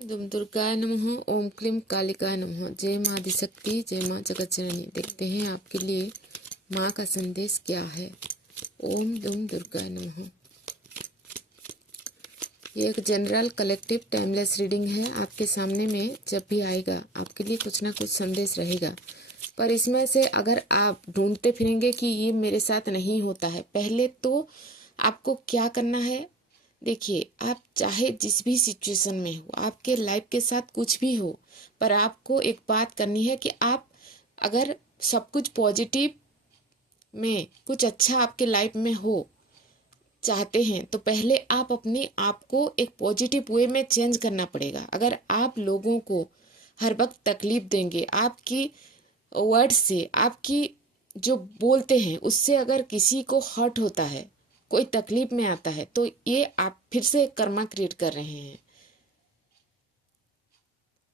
दुम दुर्गाय नमः। ओम क्लीम कालिकाय नमः। जय माँ आदिशक्ति, जय माँ जगतजननी। देखते हैं आपके लिए माँ का संदेश क्या है। ओम दुम दुर्गाय नमः। ये एक जनरल कलेक्टिव टाइमलेस रीडिंग है। आपके सामने में जब भी आएगा आपके लिए कुछ ना कुछ संदेश रहेगा, पर इसमें से अगर आप ढूंढते फिरेंगे कि ये मेरे साथ नहीं होता है, पहले तो आपको क्या करना है। देखिए, आप चाहे जिस भी सिचुएशन में हो, आपके लाइफ के साथ कुछ भी हो, पर आपको एक बात करनी है कि आप अगर सब कुछ पॉजिटिव में कुछ अच्छा आपके लाइफ में हो चाहते हैं, तो पहले आप अपने आप को एक पॉजिटिव वे में चेंज करना पड़ेगा। अगर आप लोगों को हर वक्त तकलीफ देंगे, आपकी वर्ड से, आपकी जो बोलते हैं उससे अगर किसी को हर्ट होता है, कोई तकलीफ में आता है, तो ये आप फिर से कर्मा क्रिएट कर रहे हैं।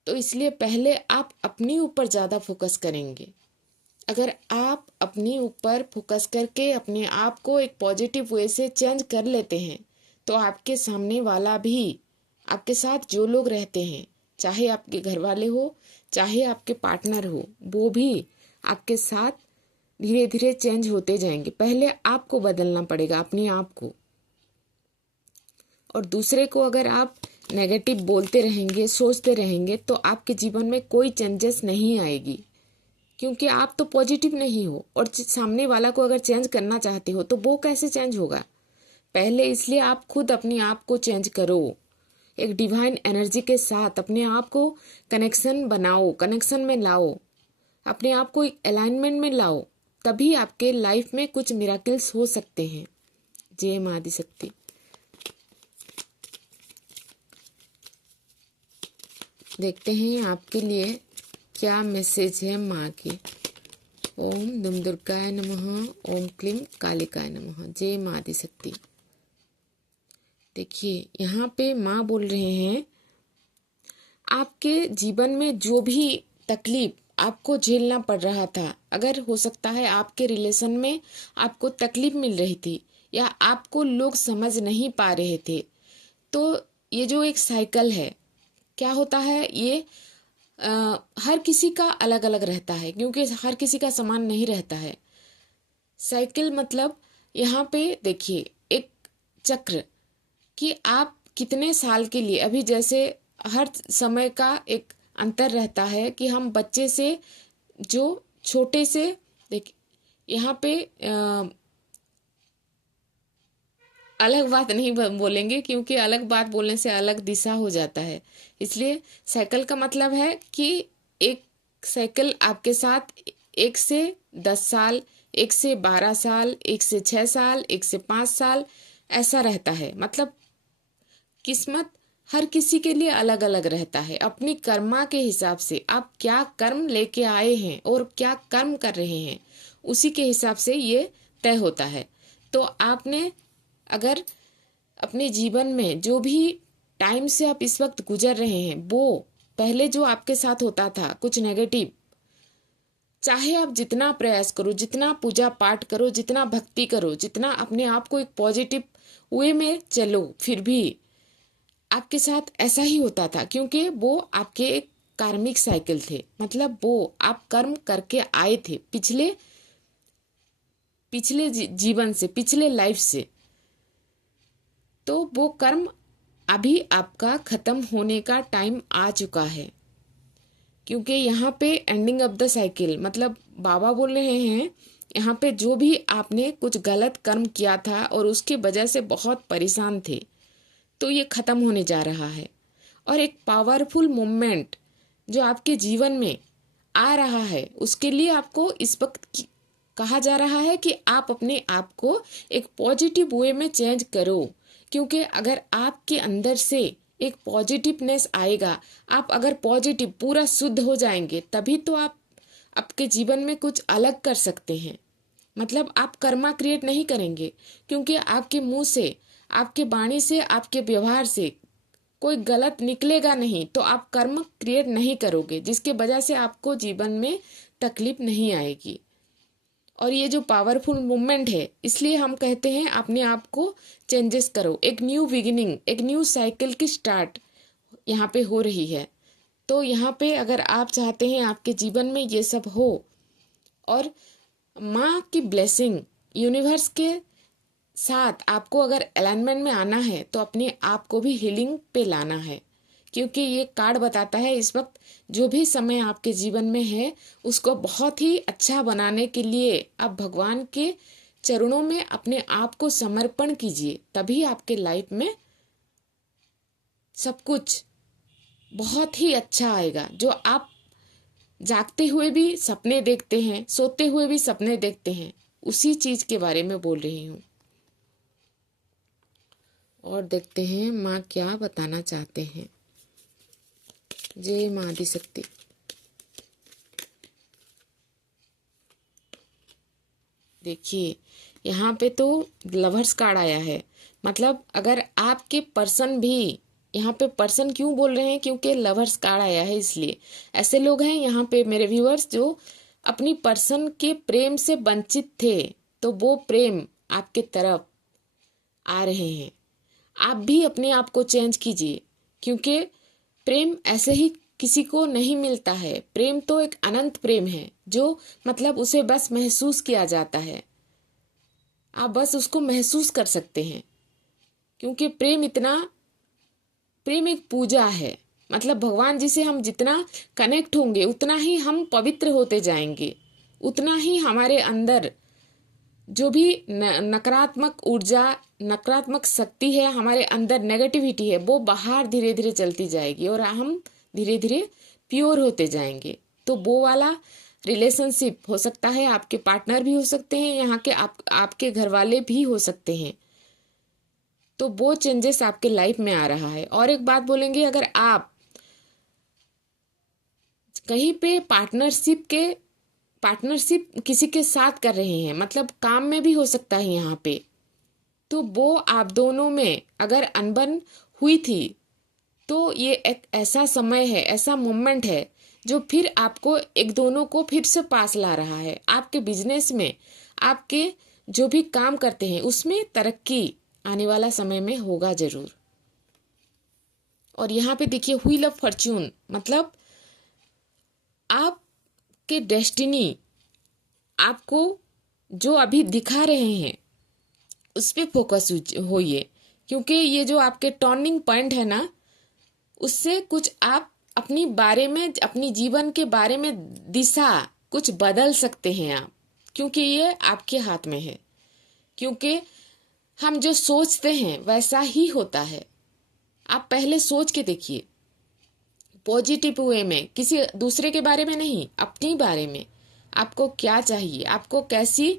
तो इसलिए पहले आप अपने ऊपर ज़्यादा फोकस करेंगे। अगर आप अपने ऊपर फोकस करके अपने आप को एक पॉजिटिव वे से चेंज कर लेते हैं, तो आपके सामने वाला भी, आपके साथ जो लोग रहते हैं, चाहे आपके घर वाले हो, चाहे आपके पार्टनर हो, वो भी आपके साथ धीरे धीरे चेंज होते जाएंगे। पहले आपको बदलना पड़ेगा, अपने आप को। और दूसरे को अगर आप नेगेटिव बोलते रहेंगे, सोचते रहेंगे, तो आपके जीवन में कोई चेंजेस नहीं आएगी, क्योंकि आप तो पॉजिटिव नहीं हो। और सामने वाला को अगर चेंज करना चाहते हो तो वो कैसे चेंज होगा। पहले इसलिए आप खुद अपने आप को चेंज करो, एक डिवाइन एनर्जी के साथ अपने आप को कनेक्शन बनाओ, कनेक्शन में लाओ, अपने आप को एक अलाइनमेंट में लाओ, तभी आपके लाइफ में कुछ मिराकल्स हो सकते हैं। जय माँ आदिशक्ति। देखते हैं आपके लिए क्या मैसेज है माँ की। ओम दुम दुर्गाय नमः। ओम क्लीम कालिकाय नमः। जय माँ आदिशक्ति। देखिए, यहाँ पे माँ बोल रहे हैं, आपके जीवन में जो भी तकलीफ आपको झेलना पड़ रहा था, अगर हो सकता है आपके रिलेशन में आपको तकलीफ मिल रही थी या आपको लोग समझ नहीं पा रहे थे, तो ये जो एक साइकिल है, क्या होता है, ये हर किसी का अलग अलग रहता है, क्योंकि हर किसी का समान नहीं रहता है। साइकिल मतलब यहाँ पे देखिए एक चक्र, कि आप कितने साल के लिए, अभी जैसे हर समय का एक अंतर रहता है कि हम बच्चे से, जो छोटे से, देखिए यहाँ पे अलग बात नहीं बोलेंगे, क्योंकि अलग बात बोलने से अलग दिशा हो जाता है। इसलिए साइकिल का मतलब है कि एक साइकिल आपके साथ 1 से 10 साल, 1 से 12 साल, 1 से 6 साल, 1 से 5 साल ऐसा रहता है। मतलब किस्मत हर किसी के लिए अलग अलग रहता है। अपनी कर्मा के हिसाब से आप क्या कर्म लेके आए हैं और क्या कर्म कर रहे हैं, उसी के हिसाब से ये तय होता है। तो आपने अगर अपने जीवन में जो भी टाइम से आप इस वक्त गुजर रहे हैं, वो पहले जो आपके साथ होता था कुछ नेगेटिव, चाहे आप जितना प्रयास करो, जितना पूजा पाठ करो, जितना भक्ति करो, जितना अपने आप को एक पॉजिटिव वे में चलो, फिर भी आपके साथ ऐसा ही होता था, क्योंकि वो आपके एक कार्मिक साइकिल थे। मतलब वो आप कर्म करके आए थे पिछले पिछले जीवन से, पिछले लाइफ से। तो वो कर्म अभी आपका खत्म होने का टाइम आ चुका है, क्योंकि यहाँ पे एंडिंग ऑफ द साइकिल, मतलब बाबा बोल रहे हैं यहाँ पे जो भी आपने कुछ गलत कर्म किया था और उसकी वजह से बहुत परेशान थे, तो ये खत्म होने जा रहा है। और एक पावरफुल मूवमेंट जो आपके जीवन में आ रहा है, उसके लिए आपको इस वक्त कहा जा रहा है कि आप अपने आप को एक पॉजिटिव वे में चेंज करो। क्योंकि अगर आपके अंदर से एक पॉजिटिवनेस आएगा, आप अगर पॉजिटिव पूरा शुद्ध हो जाएंगे, तभी तो आप आपके जीवन में कुछ अलग कर सकते हैं। मतलब आप कर्मा क्रिएट नहीं करेंगे, क्योंकि आपके मुंह से, आपके वाणी से, आपके व्यवहार से कोई गलत निकलेगा नहीं, तो आप कर्म क्रिएट नहीं करोगे, जिसके वजह से आपको जीवन में तकलीफ नहीं आएगी। और ये जो पावरफुल मूवमेंट है, इसलिए हम कहते हैं अपने आप को चेंजेस करो, एक न्यू बिगिनिंग, एक न्यू साइकिल की स्टार्ट यहाँ पे हो रही है। तो यहाँ पे अगर आप चाहते हैं आपके जीवन में ये सब हो और माँ की ब्लेसिंग, यूनिवर्स के साथ आपको अगर अलाइनमेंट में आना है तो अपने आप को भी हीलिंग पे लाना है, क्योंकि ये कार्ड बताता है इस वक्त जो भी समय आपके जीवन में है उसको बहुत ही अच्छा बनाने के लिए आप भगवान के चरणों में अपने आप को समर्पण कीजिए, तभी आपके लाइफ में सब कुछ बहुत ही अच्छा आएगा। जो आप जागते हुए भी सपने देखते हैं, सोते हुए भी सपने देखते हैं, उसी चीज के बारे में बोल रही हूँ। और देखते हैं माँ क्या बताना चाहते हैं। जय माँ आदिशक्ति। देखिए यहाँ पे तो लवर्स कार्ड आया है, मतलब अगर आपके पर्सन भी, यहाँ पे पर्सन क्यों बोल रहे हैं, क्योंकि लवर्स कार्ड आया है इसलिए। ऐसे लोग हैं यहाँ पे मेरे व्यूअर्स जो अपनी पर्सन के प्रेम से वंचित थे, तो वो प्रेम आपके तरफ आ रहे हैं। आप भी अपने आप को चेंज कीजिए, क्योंकि प्रेम ऐसे ही किसी को नहीं मिलता है। प्रेम तो एक अनंत प्रेम है जो मतलब उसे बस महसूस किया जाता है, आप बस उसको महसूस कर सकते हैं। क्योंकि प्रेम एक पूजा है, मतलब भगवान जी से हम जितना कनेक्ट होंगे उतना ही हम पवित्र होते जाएंगे, उतना ही हमारे अंदर जो भी नकारात्मक ऊर्जा, नकारात्मक शक्ति है, हमारे अंदर नेगेटिविटी है, वो बाहर धीरे धीरे चलती जाएगी और हम धीरे धीरे प्योर होते जाएंगे। तो वो वाला रिलेशनशिप हो सकता है, आपके पार्टनर भी हो सकते हैं, यहाँ के आपके घर वाले भी हो सकते हैं। तो वो चेंजेस आपके लाइफ में आ रहा है। और एक बात बोलेंगे, अगर आप कहीं पे पार्टनरशिप किसी के साथ कर रहे हैं, मतलब काम में भी हो सकता है यहाँ पे, तो वो आप दोनों में अगर अनबन हुई थी तो ये एक ऐसा समय है, ऐसा मोमेंट है जो फिर आपको एक दोनों को फिर से पास ला रहा है। आपके बिजनेस में, आपके जो भी काम करते हैं उसमें तरक्की आने वाला समय में होगा जरूर। और यहाँ पे देखिए व्हील ऑफ फॉर्च्यून, मतलब आपके डेस्टिनी आपको जो अभी दिखा रहे हैं उस पे फोकस होइए, क्योंकि ये जो आपके टर्निंग पॉइंट है ना, उससे कुछ आप अपनी बारे में, अपनी जीवन के बारे में दिशा कुछ बदल सकते हैं आप, क्योंकि ये आपके हाथ में है। क्योंकि हम जो सोचते हैं वैसा ही होता है। आप पहले सोच के देखिए, पॉजिटिव वे में, किसी दूसरे के बारे में नहीं, अपनी बारे में। आपको क्या चाहिए, आपको कैसी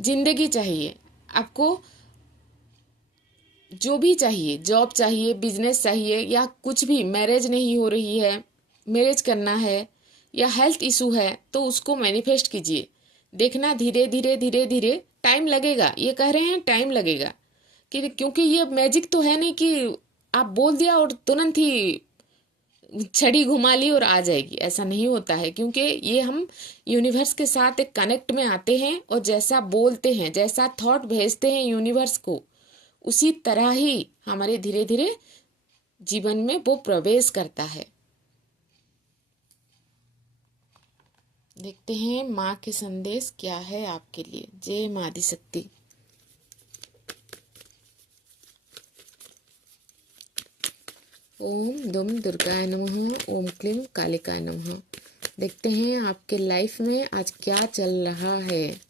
जिंदगी चाहिए, आपको जो भी चाहिए, जॉब चाहिए, बिजनेस चाहिए, या कुछ भी, मैरिज नहीं हो रही है, मैरिज करना है, या हेल्थ इशू है, तो उसको मैनिफेस्ट कीजिए। देखना धीरे धीरे धीरे धीरे टाइम लगेगा, ये कह रहे हैं टाइम लगेगा, क्योंकि ये मैजिक तो है नहीं कि आप बोल दिया और तुरंत ही छड़ी घुमा ली और आ जाएगी, ऐसा नहीं होता है। क्योंकि ये हम यूनिवर्स के साथ एक कनेक्ट में आते हैं और जैसा बोलते हैं, जैसा थॉट भेजते हैं यूनिवर्स को, उसी तरह ही हमारे धीरे धीरे जीवन में वो प्रवेश करता है। देखते हैं माँ के संदेश क्या है आपके लिए। जय माँ आदिशक्ति। ओम दुम दुर्गाय नमः, ओम क्लीम कालिकाय नमः। देखते हैं आपके लाइफ में आज क्या चल रहा है।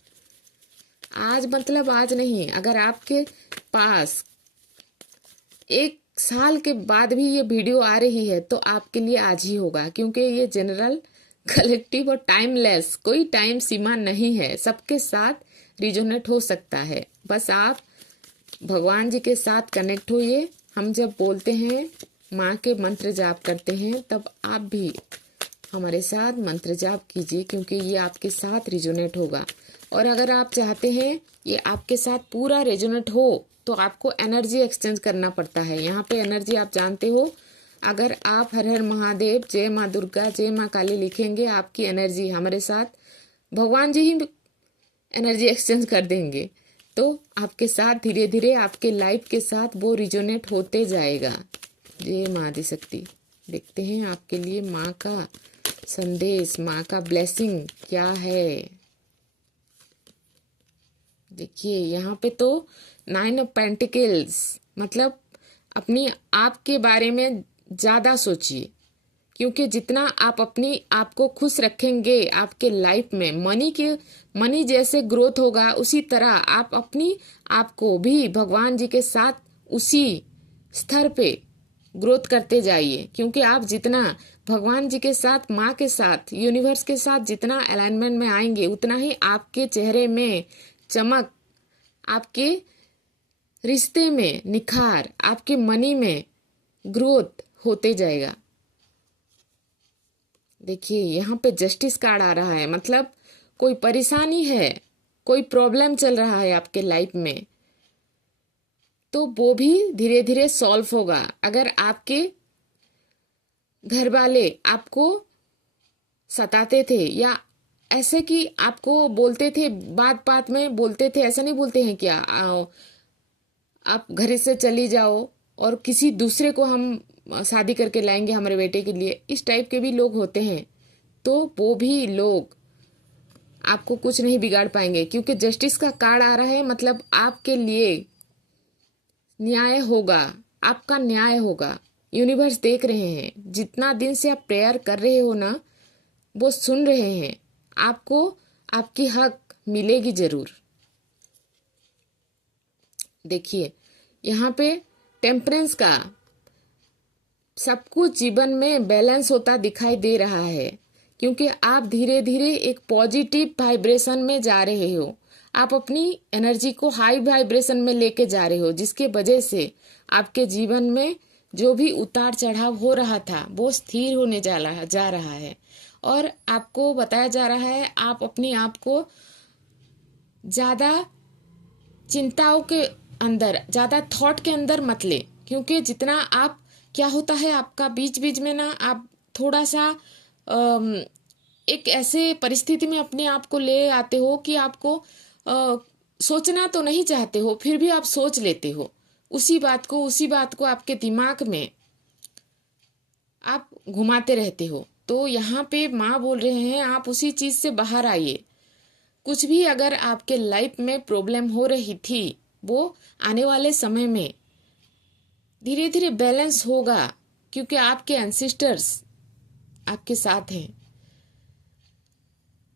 आज मतलब आज नहीं, अगर आपके पास 1 साल के बाद भी ये वीडियो आ रही है तो आपके लिए आज ही होगा, क्योंकि ये जनरल, कलेक्टिव और टाइमलेस, कोई टाइम सीमा नहीं है, सबके साथ रिजोनेट हो सकता है। बस आप भगवान जी के साथ कनेक्ट होइए। हम जब बोलते हैं, माँ के मंत्र जाप करते हैं, तब आप भी हमारे साथ मंत्र जाप कीजिए, क्योंकि ये आपके साथ रिजोनेट होगा। और अगर आप चाहते हैं ये आपके साथ पूरा रेजोनेट हो तो आपको एनर्जी एक्सचेंज करना पड़ता है। यहाँ पे एनर्जी आप जानते हो, अगर आप हर हर महादेव, जय माँ दुर्गा, जय माँ काली लिखेंगे, आपकी एनर्जी हमारे साथ भगवान जी ही एनर्जी एक्सचेंज कर देंगे। तो आपके साथ धीरे धीरे आपके लाइफ के साथ वो रिजोनेट होते जाएगा। जय माँ आदिशक्ति। देखते हैं आपके लिए माँ का संदेश, माँ का ब्लेसिंग क्या है। देखिए यहाँ पे तो 9 ऑफ पेंटिकल्स, मतलब अपनी आप के बारे में ज़्यादा सोचिए, क्योंकि जितना आप अपनी आप को खुश रखेंगे आपके लाइफ में मनी जैसे ग्रोथ होगा, उसी तरह आप अपनी आप को भी भगवान जी के साथ उसी स्तर पे ग्रोथ करते जाइए। क्योंकि आप जितना भगवान जी के साथ, माँ के साथ, यूनिवर्स के साथ जितना अलाइनमेंट में आएंगे, उतना ही आपके चेहरे में चमक, आपके रिश्ते में निखार, आपके मनी में ग्रोथ होते जाएगा। देखिए यहाँ पे जस्टिस कार्ड आ रहा है, मतलब कोई परेशानी है, कोई प्रॉब्लम चल रहा है आपके लाइफ में, तो वो भी धीरे धीरे सॉल्व होगा। अगर आपके घर वाले आपको सताते थे या ऐसे कि आपको बोलते थे, बात बात में बोलते थे, ऐसा नहीं बोलते हैं क्या आप घर से चली जाओ और किसी दूसरे को हम शादी करके लाएंगे हमारे बेटे के लिए, इस टाइप के भी लोग होते हैं, तो वो भी लोग आपको कुछ नहीं बिगाड़ पाएंगे। क्योंकि जस्टिस का कार्ड आ रहा है, मतलब आपके लिए न्याय होगा, आपका न्याय होगा। यूनिवर्स देख रहे हैं, जितना दिन से आप प्रेयर कर रहे हो ना, वो सुन रहे हैं, आपको आपकी हक मिलेगी जरूर। देखिए यहाँ पे टेम्परेंस का सब कुछ जीवन में बैलेंस होता दिखाई दे रहा है, क्योंकि आप धीरे धीरे एक पॉजिटिव वाइब्रेशन में जा रहे हो। आप अपनी एनर्जी को हाई वाइब्रेशन में लेके जा रहे हो, जिसके वजह से आपके जीवन में जो भी उतार चढ़ाव हो रहा था वो स्थिर होने जा रहा है। और आपको बताया जा रहा है आप अपने आप को ज़्यादा चिंताओं के अंदर, ज़्यादा थॉट के अंदर मत ले। क्योंकि जितना आप, क्या होता है आपका बीच बीच में ना, आप थोड़ा सा एक ऐसे परिस्थिति में अपने आप को ले आते हो कि आपको सोचना तो नहीं चाहते हो, फिर भी आप सोच लेते हो उसी बात को आपके दिमाग में आप घुमाते रहते हो। तो यहाँ पे माँ बोल रहे हैं आप उसी चीज से बाहर आइए। कुछ भी अगर आपके लाइफ में प्रॉब्लम हो रही थी, वो आने वाले समय में धीरे धीरे बैलेंस होगा, क्योंकि आपके एंसेस्टर्स आपके साथ हैं,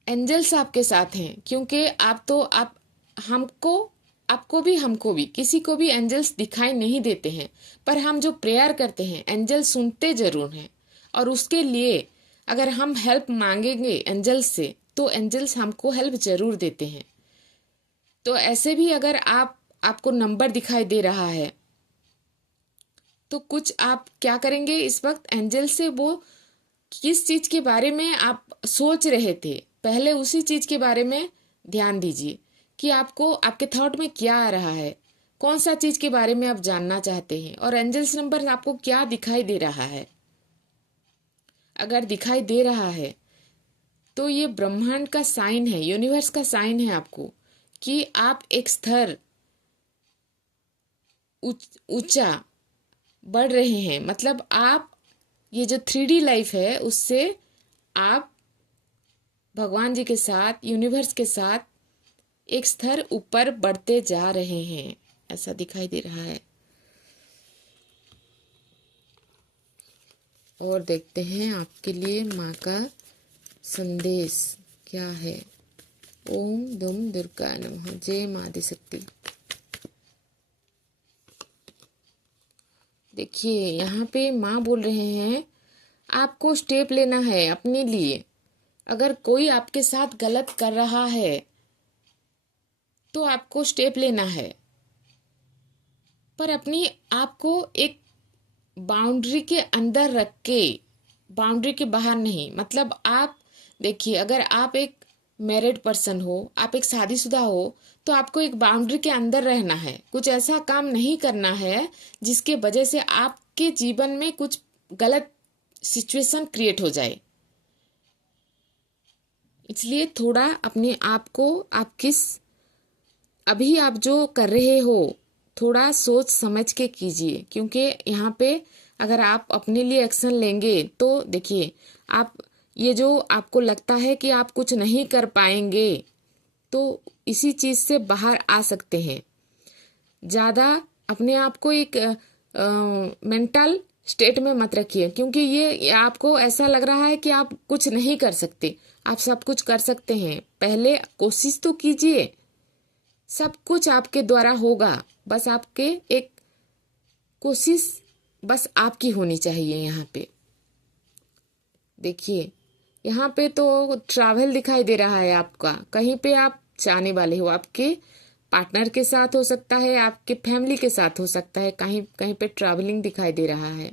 एंजल्स आपके साथ हैं। क्योंकि आप हमको भी किसी को भी एंजल्स दिखाई नहीं देते हैं, पर हम जो प्रेयर करते हैं एंजल सुनते जरूर हैं। और उसके लिए अगर हम हेल्प मांगेंगे एंजल्स से, तो एंजल्स हमको हेल्प जरूर देते हैं। तो ऐसे भी अगर आपको नंबर दिखाई दे रहा है, तो कुछ आप क्या करेंगे इस वक्त, एंजल से वो किस चीज के बारे में आप सोच रहे थे, पहले उसी चीज के बारे में ध्यान दीजिए कि आपको आपके थॉट में क्या आ रहा है, कौन सा चीज के बारे में आप जानना चाहते हैं, और एंजल्स नंबर आपको क्या दिखाई दे रहा है। अगर दिखाई दे रहा है तो ये ब्रह्मांड का साइन है, यूनिवर्स का साइन है आपको, कि आप एक स्तर ऊंचा बढ़ रहे हैं। मतलब आप ये जो 3D लाइफ है, उससे आप भगवान जी के साथ, यूनिवर्स के साथ एक स्तर ऊपर बढ़ते जा रहे हैं, ऐसा दिखाई दे रहा है। और देखते हैं आपके लिए माँ का संदेश क्या है। ओम दुम दुर्गा नमः। जय माँ आदिशक्ति। देखिए यहाँ पे माँ बोल रहे हैं आपको स्टेप लेना है अपने लिए। अगर कोई आपके साथ गलत कर रहा है तो आपको स्टेप लेना है, पर अपनी आपको एक बाउंड्री के अंदर रख के, बाउंड्री के बाहर नहीं। मतलब आप देखिए, अगर आप एक मैरिड पर्सन हो, आप एक शादीशुदा हो, तो आपको एक बाउंड्री के अंदर रहना है। कुछ ऐसा काम नहीं करना है जिसके वजह से आपके जीवन में कुछ गलत सिचुएशन क्रिएट हो जाए। इसलिए थोड़ा अपने आप को, अभी आप जो कर रहे हो थोड़ा सोच समझ के कीजिए। क्योंकि यहाँ पे अगर आप अपने लिए एक्शन लेंगे तो देखिए, आप ये जो आपको लगता है कि आप कुछ नहीं कर पाएंगे, तो इसी चीज़ से बाहर आ सकते हैं। ज़्यादा अपने आप को एक मेंटल स्टेट में मत रखिए, क्योंकि ये आपको ऐसा लग रहा है कि आप कुछ नहीं कर सकते। आप सब कुछ कर सकते हैं। पहले कोशिश तो कीजिए, सब कुछ आपके द्वारा होगा। बस आपके एक कोशिश बस आपकी होनी चाहिए। यहाँ पे देखिए, यहाँ पे तो ट्रैवल दिखाई दे रहा है आपका। कहीं पे आप जाने वाले हो, आपके पार्टनर के साथ हो सकता है, आपके फैमिली के साथ हो सकता है, कहीं कहीं पे ट्रैवलिंग दिखाई दे रहा है।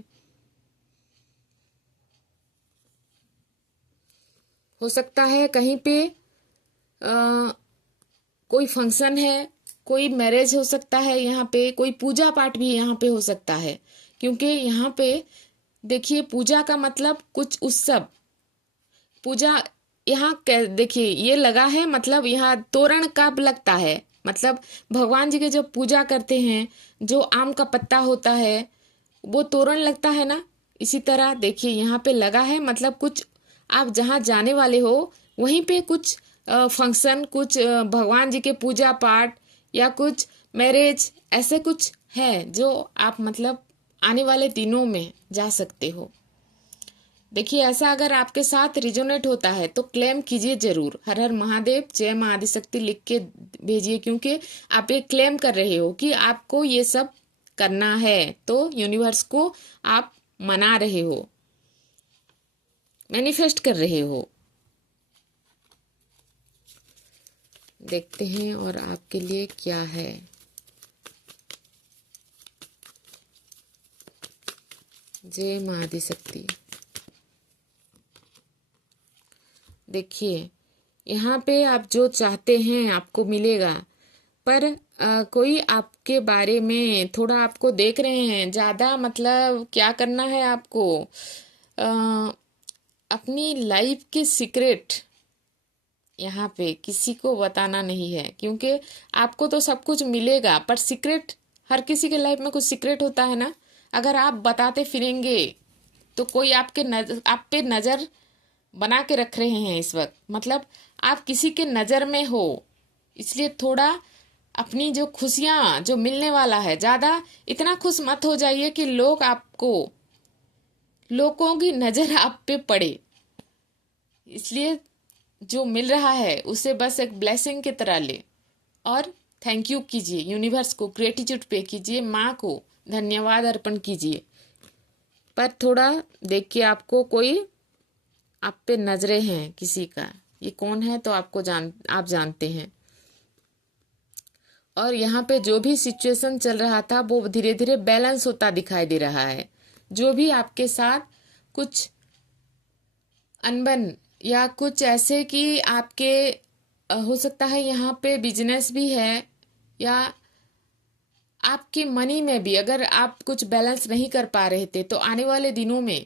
हो सकता है कहीं पे कोई फंक्शन है, कोई मैरिज हो सकता है, यहाँ पे कोई पूजा पाठ भी यहाँ पे हो सकता है। क्योंकि यहाँ पे देखिए, पूजा का मतलब कुछ उत्सव, पूजा यहाँ देखिए ये लगा है, मतलब यहाँ तोरण कब लगता है, मतलब भगवान जी के जो पूजा करते हैं, जो आम का पत्ता होता है वो तोरण लगता है ना। इसी तरह देखिए यहाँ पे लगा है, मतलब कुछ आप जहाँ जाने वाले हो वहीं पे कुछ फंक्शन, कुछ भगवान जी के पूजा पाठ या कुछ मैरिज, ऐसे कुछ है जो आप मतलब आने वाले दिनों में जा सकते हो। देखिए, ऐसा अगर आपके साथ रिजोनेट होता है तो क्लेम कीजिए जरूर। हर हर महादेव, जय मां आदिशक्ति लिख के भेजिए, क्योंकि आप ये क्लेम कर रहे हो कि आपको ये सब करना है, तो यूनिवर्स को आप मना रहे हो, मैनिफेस्ट कर रहे हो। देखते हैं और आपके लिए क्या है। जय मां आदिशक्ति। देखिए, यहाँ पे आप जो चाहते हैं आपको मिलेगा, पर कोई आपके बारे में थोड़ा आपको देख रहे हैं ज़्यादा, मतलब क्या करना है आपको, अपनी लाइफ के सीक्रेट यहाँ पे किसी को बताना नहीं है। क्योंकि आपको तो सब कुछ मिलेगा, पर सीक्रेट, हर किसी के लाइफ में कुछ सीक्रेट होता है ना। अगर आप बताते फिरेंगे तो कोई आप पे नज़र बना के रख रहे हैं इस वक्त, मतलब आप किसी के नज़र में हो। इसलिए थोड़ा अपनी जो खुशियाँ जो मिलने वाला है, ज़्यादा इतना खुश मत हो जाइए कि लोगों की नज़र आप पे पड़े। इसलिए जो मिल रहा है उसे बस एक ब्लेसिंग की तरह ले और थैंक यू कीजिए, यूनिवर्स को ग्रेटिट्यूड पे कीजिए, माँ को धन्यवाद अर्पण कीजिए। पर थोड़ा देखिए, आपको कोई आप पे नजरें हैं किसी का, ये कौन है तो आप जानते हैं। और यहाँ पे जो भी सिचुएशन चल रहा था वो धीरे धीरे बैलेंस होता दिखाई दे रहा है। जो भी आपके साथ कुछ अनबन या कुछ ऐसे कि आपके हो सकता है यहाँ पे बिजनेस भी है, या आपकी मनी में भी अगर आप कुछ बैलेंस नहीं कर पा रहे थे, तो आने वाले दिनों में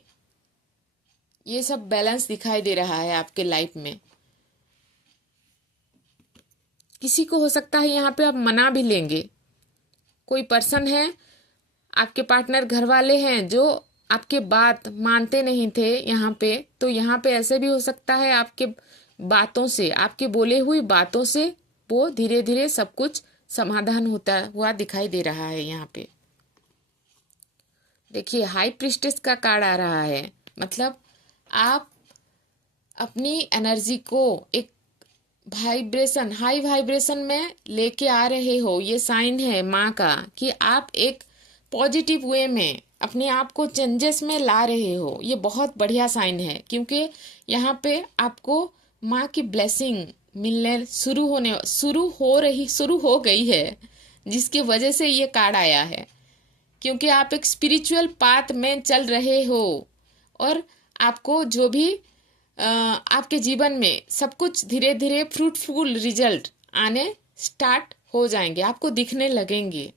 ये सब बैलेंस दिखाई दे रहा है आपके लाइफ में। किसी को हो सकता है यहाँ पे आप मना भी लेंगे। कोई पर्सन है, आपके पार्टनर, घर वाले हैं जो आपके बात मानते नहीं थे यहाँ पे, तो यहाँ पे ऐसे भी हो सकता है आपके बातों से, आपके बोले हुई बातों से वो धीरे धीरे सब कुछ समाधान होता हुआ दिखाई दे रहा है। यहाँ पे देखिए, हाई प्रिस्टेस का कार्ड आ रहा है, मतलब आप अपनी एनर्जी को एक हाई वाइब्रेशन में लेके आ रहे हो। ये साइन है माँ का कि आप एक पॉजिटिव वे में अपने आप को चेंजेस में ला रहे हो। ये बहुत बढ़िया साइन है, क्योंकि यहाँ पे आपको माँ की ब्लेसिंग मिलने शुरू हो गई है, जिसकी वजह से ये कार्ड आया है। क्योंकि आप एक स्पिरिचुअल पाथ में चल रहे हो और आपको जो भी आपके जीवन में सब कुछ धीरे धीरे फ्रूटफुल रिजल्ट आने स्टार्ट हो जाएंगे, आपको दिखने लगेंगे।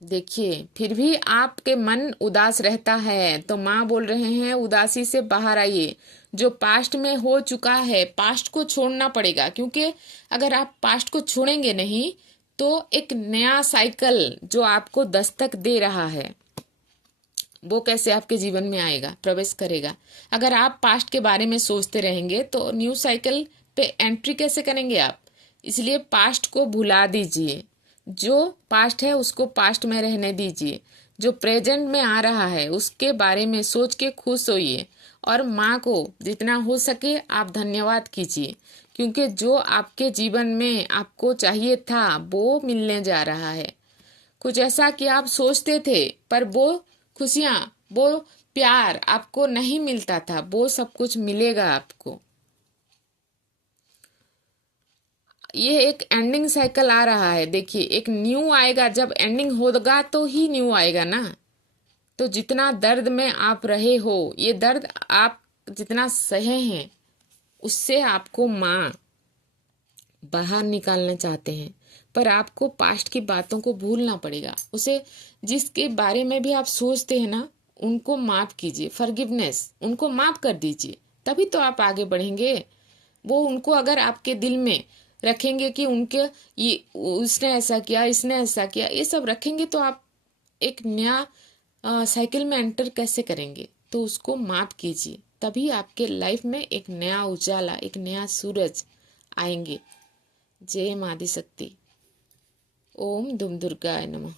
देखिए, फिर भी आपके मन उदास रहता है, तो माँ बोल रहे हैं उदासी से बाहर आइए। जो पास्ट में हो चुका है, पास्ट को छोड़ना पड़ेगा, क्योंकि अगर आप पास्ट को छोड़ेंगे नहीं तो एक नया साइकिल जो आपको दस्तक दे रहा है वो कैसे आपके जीवन में आएगा, प्रवेश करेगा। अगर आप पास्ट के बारे में सोचते रहेंगे तो न्यू साइकिल पे एंट्री कैसे करेंगे आप। इसलिए पास्ट को भुला दीजिए, जो पास्ट है उसको पास्ट में रहने दीजिए, जो प्रेजेंट में आ रहा है उसके बारे में सोच के खुश होइए और माँ को जितना हो सके आप धन्यवाद कीजिए, क्योंकि जो आपके जीवन में आपको चाहिए था वो मिलने जा रहा है। कुछ ऐसा कि आप सोचते थे पर वो खुशियाँ, वो प्यार आपको नहीं मिलता था, वो सब कुछ मिलेगा आपको। ये एक एंडिंग साइकिल आ रहा है। देखिए एक न्यू आएगा, जब एंडिंग होगा तो ही न्यू आएगा ना। तो जितना दर्द में आप रहे हो, ये दर्द आप जितना सहे हैं उससे आपको माँ बाहर निकालना चाहते हैं, पर आपको पास्ट की बातों को भूलना पड़ेगा। उसे जिसके बारे में भी आप सोचते हैं ना उनको माफ कीजिए, फॉरगिवनेस, उनको माफ कर दीजिए, तभी तो आप आगे बढ़ेंगे। वो उनको अगर आपके दिल में रखेंगे कि उनके ये उसने ऐसा किया, इसने ऐसा किया, ये सब रखेंगे तो आप एक नया साइकिल में एंटर कैसे करेंगे। तो उसको माफ कीजिए, तभी आपके लाइफ में एक नया उजाला, एक नया सूरज आएंगे। जय माँ आदिशक्ति। ओम दुम दुर्गाय नमः।